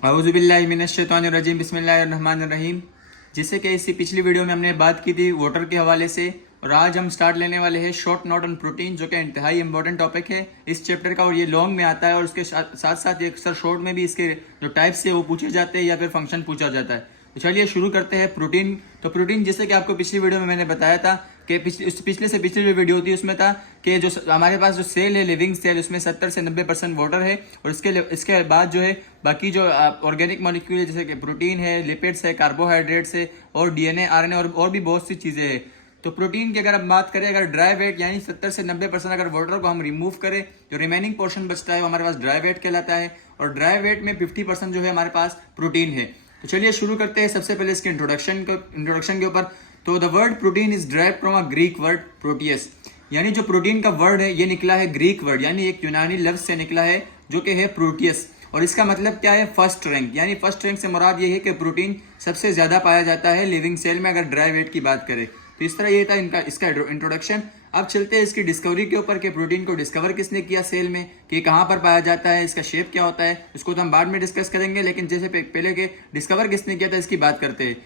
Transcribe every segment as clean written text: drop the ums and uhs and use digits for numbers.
औज़ुबिल्लाहिमिनश्शैतानिर्रजीम बिस्मिल्लाहिर्रहमानिर्रहीम। जिससे कि इससे पिछली वीडियो में हमने बात की थी वाटर के हवाले से, और आज हम स्टार्ट लेने वाले हैं शॉर्ट नोट ऑन प्रोटीन, जो कि इंतहाई इंपॉर्टेंट टॉपिक है इस चैप्टर का। और ये लॉन्ग में आता है और उसके साथ साथ ये अक्सर शॉर्ट में भी इसके जो टाइप्स है वो पूछे जाते हैं या फिर फंक्शन पूछा जाता है। तो चलिए शुरू करते हैं प्रोटीन। तो प्रोटीन, जैसे कि आपको पिछली वीडियो में मैंने बताया था कि पिछले जो वीडियो थी उसमें था कि जो हमारे पास जो सेल है, लिविंग सेल, उसमें 70 से 90% वाटर है, और इसके बाद जो है बाकी जो ऑर्गेनिक मॉलिक्यूल है, जैसे कि प्रोटीन है, लिपिड्स है, कार्बोहाइड्रेट्स है, और डीएनए, आरएनए और भी बहुत सी चीज़ें हैं। तो प्रोटीन की अगर हम बात करें, अगर ड्राई वेट यानी 70 से 90% अगर वाटर को हम रिमूव करें, जो रिमेनिंग पोर्शन बचता है वो हमारे पास ड्राई वेट कहलाता है। और ड्राई वेट में 50% जो है हमारे पास प्रोटीन है। तो चलिए शुरू करते हैं सबसे पहले इसके इंट्रोडक्शन के ऊपर। तो the word protein is drive from a Greek word Proteus, यानी जो प्रोटीन का वर्ड है ये निकला है ग्रीक वर्ड यानी एक यूनानी लफ्ज से निकला है जो कि है प्रोटियस। और इसका मतलब क्या है? First rank. यानी फर्स्ट रैंक से मुराद ये है कि प्रोटीन सबसे ज्यादा पाया जाता है लिविंग सेल में, अगर ड्राई वेट की बात करें। तो इस तरह ये था इसका इंट्रोडक्शन। अब चलते हैं इसकी डिस्कवरी के ऊपर कि प्रोटीन को डिस्कवर किसने किया सेल में, कि कहाँ पर पाया जाता है, इसका शेप क्या होता है, उसको तो हम बाद में डिस्कस करेंगे। लेकिन जैसे पहले के डिस्कवर किसने किया था इसकी बात करते हैं।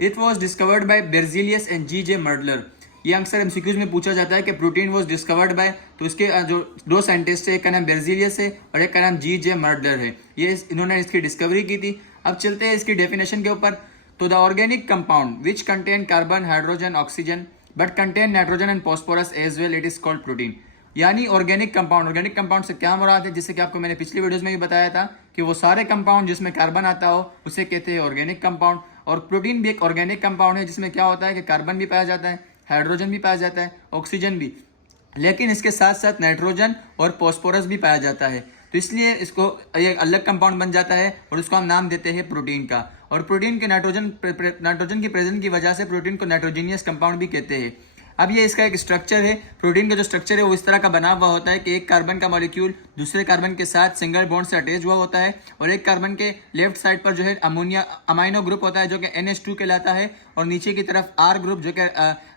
It was discovered by Berzelius and G J. Mulder. ये अक्सर एमसीक्यूज में पूछा जाता है कि प्रोटीन वॉज डिस्कवर्ड बाय, तो इसके जो दो साइंटिस्ट है, एक का नाम बेर्जिलियस है और एक का नाम जी.जे. मर्डलर है। इन्होंने इसकी डिस्कवरी की थी। अब चलते हैं इसकी डेफिनेशन के ऊपर। तो the organic compound which contain carbon, hydrogen, oxygen but contain nitrogen and phosphorus as well, it is called protein. यानी ऑर्गेनिक कंपाउंड से क्या मुराद है? जैसे कि आपको मैंने पिछली वीडियोस में भी बताया था कि वो सारे कंपाउंड जिसमें कार्बन आता हो उसे कहते हैं ऑर्गेनिक कंपाउंड। और प्रोटीन भी एक ऑर्गेनिक कंपाउंड है जिसमें क्या होता है कि कार्बन भी पाया जाता है, हाइड्रोजन भी पाया जाता है, ऑक्सीजन भी, लेकिन इसके साथ साथ नाइट्रोजन और फॉस्फोरस भी पाया जाता है। तो इसलिए इसको ये अलग कंपाउंड बन जाता है और उसको हम नाम देते हैं प्रोटीन का। और प्रोटीन के नाइट्रोजन की प्रेजेंस की वजह से प्रोटीन को नाइट्रोजीनियस कंपाउंड भी कहते हैं। अब ये इसका एक स्ट्रक्चर है। प्रोटीन का जो स्ट्रक्चर है वो इस तरह का बना हुआ होता है कि एक कार्बन का मॉलिक्यूल दूसरे कार्बन के साथ सिंगल बॉन्ड से अटैच हुआ होता है, और एक कार्बन के लेफ्ट साइड पर जो है अमाइनो ग्रुप होता है जो कि NH2 कहलाता है, और नीचे की तरफ R ग्रुप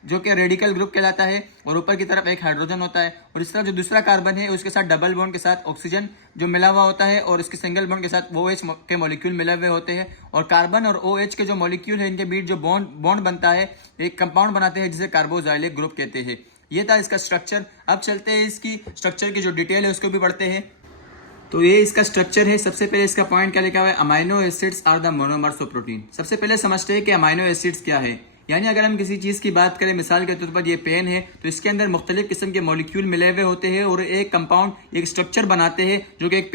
जो कि रेडिकल ग्रुप कहलाता है, और ऊपर की तरफ एक हाइड्रोजन होता है। और इस तरह जो दूसरा कार्बन है उसके साथ डबल बॉन्ड के साथ ऑक्सीजन जो मिला हुआ होता है, और इसके सिंगल बॉन्ड के साथ OH के मॉलिक्यूल मिले हुए होते हैं। और कार्बन और OH के जो मॉलिक्यूल है इनके बीच जो बॉन्ड बनता है, एक कंपाउंड बनाते हैं जिसे कार्बोजाइलिक ग्रुप कहते हैं। ये था इसका स्ट्रक्चर। अब चलते हैं इसकी स्ट्रक्चर की जो डिटेल है उसको भी पढ़ते हैं। तो ये इसका स्ट्रक्चर है। सबसे पहले इसका पॉइंट क्या लिखा हुआ है? Amino acids are the monomers of protein. सबसे पहले समझते हैं कि अमाइनो एसिड्स क्या है। यानी अगर हम किसी चीज़ की बात करें, मिसाल के तौर पर ये पेन है, तो इसके अंदर मुख्तलिफ किस्म के मॉलिक्यूल मिले हुए होते हैं और एक कंपाउंड, एक स्ट्रक्चर बनाते हैं जो कि एक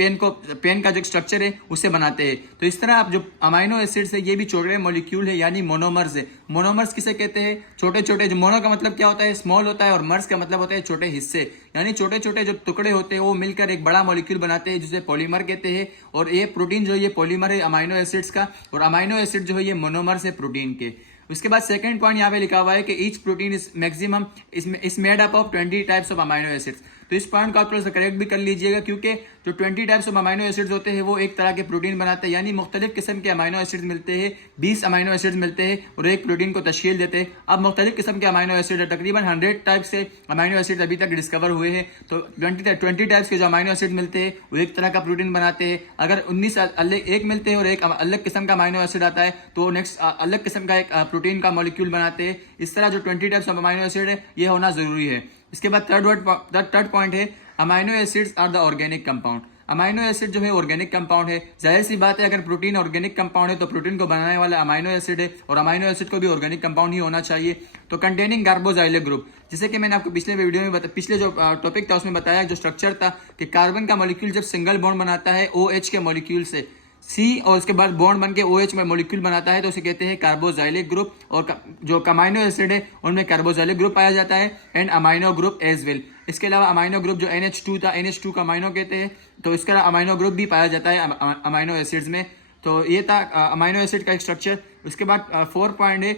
पेन का जो स्ट्रक्चर है उसे बनाते हैं। तो इस तरह आप जो अमाइनो एसिड्स है ये भी छोटे मॉलिक्यूल है यानी मोनोमर्स है। मोनोमर्स किसे कहते हैं? छोटे छोटे, जो मोनो का मतलब क्या होता है? स्मॉल होता है, और मर्स का मतलब होता है छोटे हिस्से, यानी छोटे छोटे जो टुकड़े होते हैं वो मिलकर एक बड़ा मॉलिक्यूल बनाते हैं जिसे पॉलीमर कहते हैं। और ये प्रोटीन जो है ये पॉलीमर है अमाइनो एसिड्स का, और अमाइनो एसिड जो है ये मोनोमर्स है प्रोटीन के। उसके बाद सेकंड पॉइंट यहाँ पे लिखा हुआ है कि each protein is maximum is made up of 20 types of amino acids. तो इस पॉइंट को आप थोड़ा सा करेक्ट भी कर लीजिएगा, क्योंकि जो 20 टाइप्स ऑफ अमाइनो एसिड्स होते हैं वो एक तरह के प्रोटीन बनाते हैं, यानी मुख्तलिफ किस्म के अमाइनो एसिड्स मिलते हैं, 20 अमाइनो एसिड्स मिलते हैं और एक प्रोटीन को तश्कील देते हैं। अब मुख्तलिफ किस्म के अमाइनो एसिड है, तकरीबन 100 टाइप से अमाइनो एसिड अभी तक डिस्कवर हुए हैं। तो 20 टाइप्स के जो अमाइनो एसिड मिलते हैं वो एक तरह का प्रोटीन बनाते हैं। अगर 19 एक मिलते हैं और एक अलग किस्म का अमाइनो एसिड आता है तो नेक्स्ट अलग किस्म का एक प्रोटीन का मॉलिक्यूल बनाते हैं। इस तरह जो 20 टाइप्स ऑफ अमाइनो एसिड है ये होना जरूरी है। इसके बाद थर्ड पॉइंट है amino acids are the organic compound. Amino acid जो है ऑर्गेनिक कंपाउंड है। जाहिर सी बात है अगर प्रोटीन ऑर्गेनिक कंपाउंड है तो प्रोटीन को बनाने वाला अमाइनो एसिड है, और अमाइनो एसिड को भी ऑर्गेनिक कंपाउंड ही होना चाहिए। तो कंटेनिंग कार्बोजाइलिक ग्रुप, जैसे कि मैंने आपको पिछले वीडियो में पिछले जो टॉपिक था उसमें बताया, जो स्ट्रक्चर था कि कार्बन का मॉलिक्यूल जब सिंगल बॉन्ड बनाता है OH के मॉलिक्यूल से C, और उसके बाद बॉन्ड बन के OH में मॉलिक्यूल बनाता है तो उसे कहते हैं कार्बोजाइलिक ग्रुप। और जो अमाइनो एसिड है उनमें कार्बोजाइलिक ग्रुप पाया जाता है and amino group as well. इसके अलावा अमाइनो ग्रुप जो NH2 था, NH2 का अमाइनो कहते हैं, तो इसका अमाइनो ग्रुप भी पाया जाता है अमाइनो एसिड्स में। तो ये था अमाइनो एसिड का एक स्ट्रक्चर। उसके बाद 4 पॉइंट है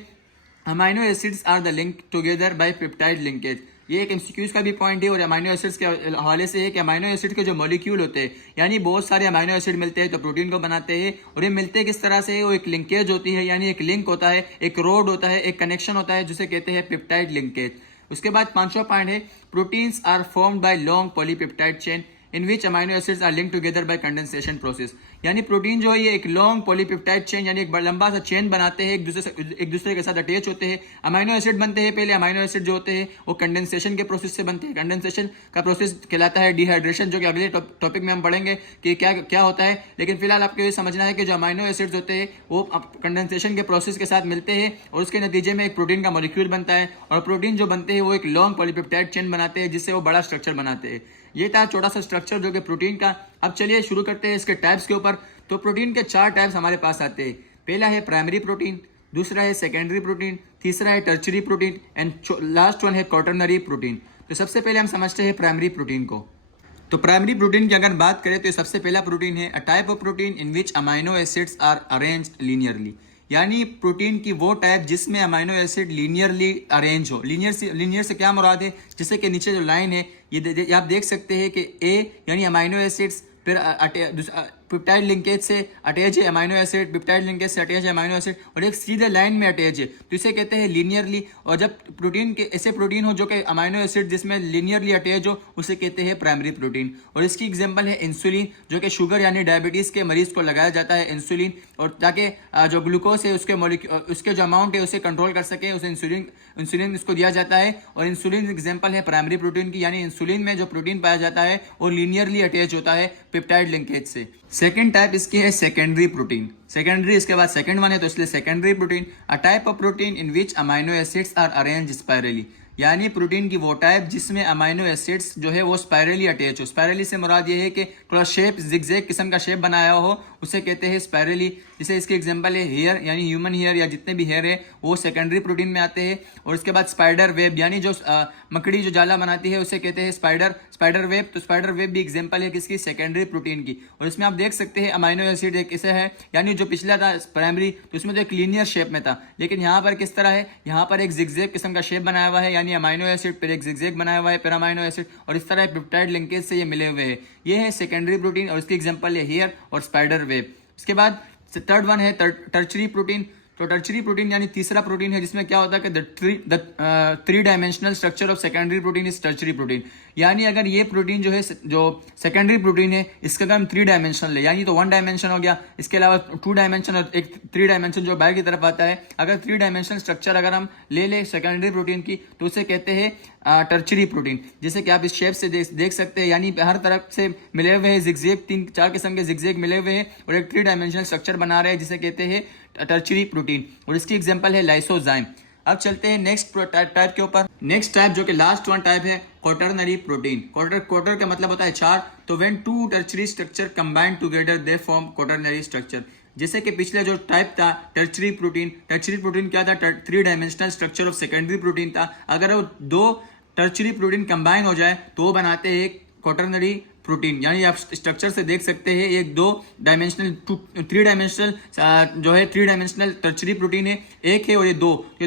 amino acids are the link together by peptide linkage. ये एक एमसीक्यूज का भी पॉइंट है और अमाइनो एसिड्स के हवाले से है कि अमाइनो एसिड के जो मॉलिक्यूल होते हैं, यानी बहुत सारे अमाइनो एसिड मिलते हैं तो प्रोटीन को बनाते हैं। और ये मिलते किस तरह से? वो एक लिंकेज होती है, यानी एक लिंक होता है, एक रोड होता है, एक कनेक्शन होता है जिसे कहते हैं पेप्टाइड लिंकेज। उसके बाद 5वां पॉइंट है proteins are formed by long polypeptide chain in which amino acids are link together by condensation process. यानी प्रोटीन जो है ये एक लॉन्ग पॉलीपेप्टाइड चेन यानी एक बड़ा लंबा सा चेन बनाते हैं, एक दूसरे के साथ अटैच होते हैं। अमाइनो एसिड बनते हैं, पहले अमाइनो एसिड जो होते हैं वो कंडेंसेशन के प्रोसेस से बनते हैं। कंडेंसेशन का प्रोसेस कहलाता है डिहाइड्रेशन, जो कि अगले टॉपिक में हम पढ़ेंगे कि क्या क्या होता है। लेकिन फिलहाल आपको ये समझना है कि जो अमाइनो एसिड्स होते हैं वो कंडेंसेशन के प्रोसेस के साथ मिलते हैं और उसके नतीजे में एक प्रोटीन का मॉलिक्यूल बनता है, और प्रोटीन जो बनते हैं वो एक लॉन्ग पॉलीपेप्टाइड चेन बनाते हैं जिससे वो बड़ा स्ट्रक्चर बनाते हैं। ये था छोटा सा स्ट्रक्चर जो कि प्रोटीन का। अब चलिए शुरू करते हैं इसके टाइप्स के ऊपर। तो प्रोटीन के 4 टाइप्स हमारे पास आते हैं। पहला है प्राइमरी प्रोटीन, दूसरा है सेकेंडरी प्रोटीन, तीसरा है tertiary protein and last one है क्वाटरनरी प्रोटीन। तो सबसे पहले हम समझते हैं प्राइमरी प्रोटीन को। तो प्राइमरी प्रोटीन की अगर बात करें तो सबसे पहला प्रोटीन है a type of protein in which amino acids are arranged linearly. यानी प्रोटीन की वो टाइप जिसमें अमाइनो एसिड लीनियरली अरेंज हो। लीनियर से क्या मुराद है, जैसे कि नीचे जो लाइन है ये आप देख सकते हैं कि ए यानी अमाइनो एसिड्स, फिर पेप्टाइड लिंकेज से अटैच है अमाइनो एसिड, पेप्टाइड लिंकेज से अटैच है अमाइनो एसिड, और एक सीधे लाइन में अटैच है, तो इसे कहते हैं लीनियरली। और जब प्रोटीन के ऐसे प्रोटीन हो जो कि अमाइनो एसिड जिसमें लीनियरली अटैच हो उसे कहते हैं प्राइमरी प्रोटीन। और इसकी एग्जांपल है इंसुलिन, जो कि शुगर यानी डायबिटीज के मरीज को लगाया जाता है इंसुलिन, और ताकि जो ग्लूकोज है उसके जो अमाउंट है उसे कंट्रोल कर सके, उसे इंसुलिन इसको दिया जाता है। और इंसुलिन एग्जांपल है प्राइमरी प्रोटीन की, यानी इंसुलिन में जो प्रोटीन पाया जाता है वो लीनियरली अटैच होता है पेप्टाइड लिंकेज से। सेकेंड टाइप इसकी है सेकेंडरी प्रोटीन। सेकेंडरी इसके बाद सेकंड वन है तो इसलिए secondary protein a type of protein in which amino acids are arrange spirally. यानी प्रोटीन की वो टाइप जिसमें अमाइनो एसिड्स जो है वो स्पाइरली अटैच हो। स्पाइरली से मुराद ये है कि थोड़ा शेप जिगजैग किस्म का शेप बनाया हो, उसे कहते हैं स्पाइरली। जैसे इसके एग्जांपल है हेयर, यानी ह्यूमन हेयर या जितने भी हेयर है वो सेकेंडरी प्रोटीन में आते हैं। और इसके बाद स्पाइडर वेब, यानी जो मकड़ी जो जाला बनाती है उसे कहते हैं स्पाइडर वेब। तो स्पाइडर वेब भी एग्जांपल है किसकी, सेकेंडरी प्रोटीन की। और इसमें आप देख सकते हैं अमाइनो एसिड एक इसे है, यानी जो पिछला था प्राइमरी तो उसमें तो एक लीनियर शेप में था, लेकिन यहाँ पर किस तरह है, यहाँ पर एक जिगजैग किस्म का शेप बनाया हुआ है, यानी अमाइनो एसिड फिर एक जिगजैग बनाया हुआ है फिर अमाइनो एसिड, और इस तरह पेप्टाइड लिंकेज से ये मिले हुए हैं। ये है सेकेंडरी प्रोटीन और इसकी एग्जांपल है हेयर और स्पाइडर वेब। इसके बाद थर्ड वन है टर्चरी प्रोटीन। तो टर्चरी प्रोटीन यानी तीसरा प्रोटीन है जिसमें क्या होता है कि three dimensional structure of secondary protein is tertiary protein. यानी अगर ये प्रोटीन जो है जो सेकेंडरी प्रोटीन है इसका अगर हम 3 डायमेंशनल ले, यानी तो 1 डायमेंशन हो गया, इसके अलावा 2 डायमेंशन और एक 3 डायमेंशन जो बाहर की तरफ आता है। अगर 3 डायमेंशनल स्ट्रक्चर अगर हम ले सेकेंडरी प्रोटीन की तो उसे कहते हैं टर्चरी प्रोटीन। जैसे कि आप इस शेप से देख सकते हैं, यानी हर तरफ से मिले हुए हैं जिगजैग, 3-4 किस्म के जिगजैग मिले हुए हैं और एक 3 डायमेंशनल स्ट्रक्चर बना रहे हैं जिसे कहते हैं टर्चरी प्रोटीन। और इसकी एग्जांपल है लाइसोजाइम। अब चलते हैं नेक्स्ट टाइप के ऊपर। नेक्स्ट टाइप जो कि लास्ट वन टाइप है क्वाटरनरी प्रोटीन। क्वार्टर का मतलब होता है 4। तो when 2 tertiary structure combine together they form quaternary structure. जैसे कि पिछले जो टाइप था टर्चरी प्रोटीन क्या था, 3 dimensional structure of secondary protein था। अगर वो 2 टर्चरी प्रोटीन कंबाइन हो जाए तो वो बनाते हैं क्वाटरनरी प्रोटीन। यानी आप स्ट्रक्चर से देख सकते हैं ये 3 डायमेंशनल जो है 3 डायमेंशनल टर्चरी प्रोटीन है, एक है और ये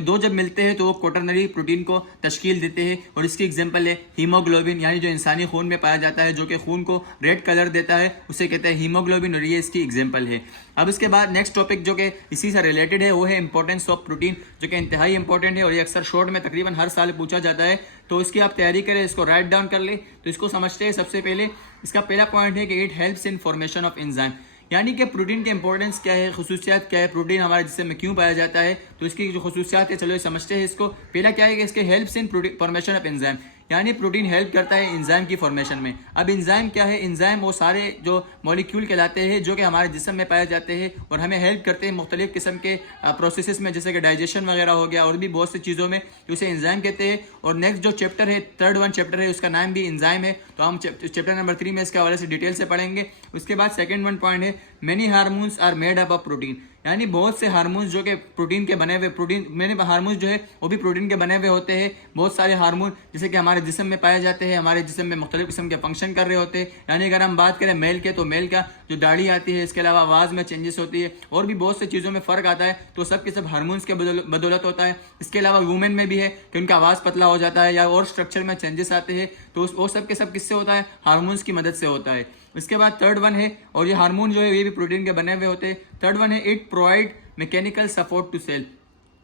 दो जब मिलते हैं तो वो क्वाटरनरी प्रोटीन को तश्कील देते हैं। और इसकी एग्जांपल है हीमोग्लोबिन, यानी जो इंसानी खून में पाया जाता है जो कि खून को रेड कलर देता है उसे कहते हैं हीमोग्लोबिन, और ये इसकी एग्जांपल है। अब इसके बाद नेक्स्ट टॉपिक जो कि इसी से रिलेटेड है वो है इंपॉर्टेंस ऑफ प्रोटीन, जो कि इंतहाई इंपॉर्टेंट है और ये अक्सर शॉर्ट में तकरीबन हर साल पूछा जाता है। तो इसकी आप तैयारी करें, इसको राइट डाउन कर ले। तो इसको समझते हैं। सबसे पहले इसका पहला पॉइंट है कि it helps in formation of enzyme. यानी कि प्रोटीन के इंपॉर्टेंस क्या है, खसूसियात क्या है, प्रोटीन हमारे जिस्म में क्यों पाया जाता है, तो इसकी जो खसूसियात है चलो समझते हैं इसको। पहला क्या है कि इसके helps in formation of enzyme, यानी प्रोटीन हेल्प करता है एंजाइम की फॉर्मेशन में। अब एंजाइम क्या है, एंजाइम वो सारे जो मॉलिक्यूल कहलाते हैं जो कि हमारे जिस्म में पाए जाते हैं और हमें हेल्प करते हैं मुख्तलिफ किस्म के प्रोसेसेस में, जैसे कि डाइजेशन वगैरह हो गया और भी बहुत सी चीज़ों में, तो उसे एंजाइम कहते हैं। और नेक्स्ट जो चैप्टर है, थर्ड वन चैप्टर है, उसका नाम भी एंजाइम है, तो हम चैप्टर नंबर 3 में इसके हवाले से डिटेल से पढ़ेंगे। उसके बाद सेकेंड वन पॉइंट है many hormones are made up of protein. यानी बहुत से हार्मोन्स जो कि प्रोटीन के बने हुए, मैंने हार्मोन्स जो है वो भी प्रोटीन के बने हुए होते हैं। बहुत सारे हार्मोन जैसे कि हमारे जिस्म में पाए जाते हैं, हमारे जिस्म में मुख्तलिफ किस्म के फंक्शन कर रहे होते हैं। यानी अगर हम बात करें मेल के, तो मेल का जो दाढ़ी आती है, इसके अलावा आवाज़ में चेंजेस होती है और भी बहुत सी चीज़ों में फ़र्क आता है, तो सब के सब हार्मोन्स के बदौलत होता है। इसके अलावा वुमेन में भी है कि उनका आवाज़ पतला हो जाता है या और स्ट्रक्चर में चेंजेस आते हैं, तो वो सब के सब किससे होता है, हार्मोन्स की मदद से होता है। इसके बाद थर्ड वन है, और ये हार्मोन जो है ये भी प्रोटीन के बने हुए होते हैं। थर्ड वन है it provide mechanical support to cell.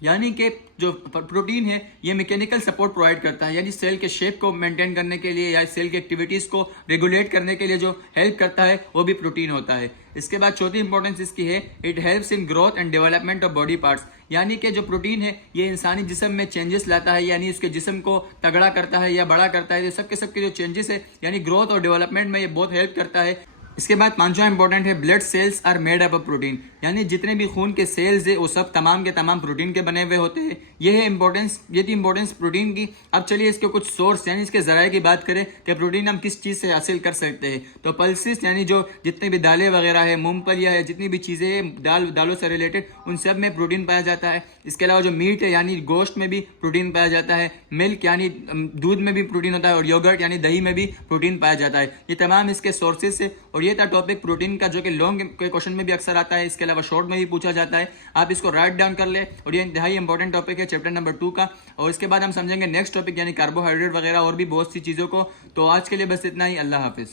यानी कि जो प्रोटीन है ये मैकेनिकल सपोर्ट प्रोवाइड करता है, यानी सेल के शेप को मेंटेन करने के लिए या सेल की एक्टिविटीज को रेगुलेट करने के लिए जो हेल्प करता है वो भी प्रोटीन होता है। इसके बाद चौथी इंपॉर्टेंस इसकी है, it helps in growth and development of body parts, यानी कि जो प्रोटीन है ये इंसानी जिस्म में चेंजेस लाता है, यानी उसके जिस्म को तगड़ा करता है या बड़ा करता है। सब के जो चेंजेस है यानी ग्रोथ और डेवलपमेंट में ये बहुत हेल्प करता है। इसके बाद पांचवा इंपॉर्टेंट है, blood cells are made up of protein, यानी जितने भी खून के सेल्स है वो सब तमाम के तमाम प्रोटीन के बने हुए होते हैं। ये है इंपॉर्टेंस, ये थी इंपॉर्टेंस प्रोटीन की। अब चलिए इसके कुछ सोर्स यानी इसके जराये की बात करें कि प्रोटीन हम किस चीज़ से हासिल कर सकते हैं। तो पल्सिस यानी जो जितने भी दालें वगैरह है, मूंगफलियाँ है, जितनी भी चीज़ें हैं दालों से रिलेटेड उन सब में प्रोटीन पाया जाता है। इसके अलावा जो मीट है यानी गोश्त में भी प्रोटीन पाया जाता है, मिल्क यानी दूध में भी प्रोटीन होता है, और योगर्ट यानी दही में भी प्रोटीन पाया जाता है। ये तमाम इसके सोर्सेज है। और ये था टॉपिक प्रोटीन का, जो कि लॉन्ग के क्वेश्चन में भी अक्सर आता है, इसके अलावा शॉर्ट में भी पूछा जाता है। आप इसको राइट डाउन कर ले, और ये इंतहाई इंपॉर्टेंट टॉपिक है चैप्टर नंबर 2 का। और इसके बाद हम समझेंगे नेक्स्ट टॉपिक यानी कार्बोहाइड्रेट वगैरह और भी बहुत सी चीज़ों को। तो आज के लिए बस इतना ही, अल्लाह हाफिज़।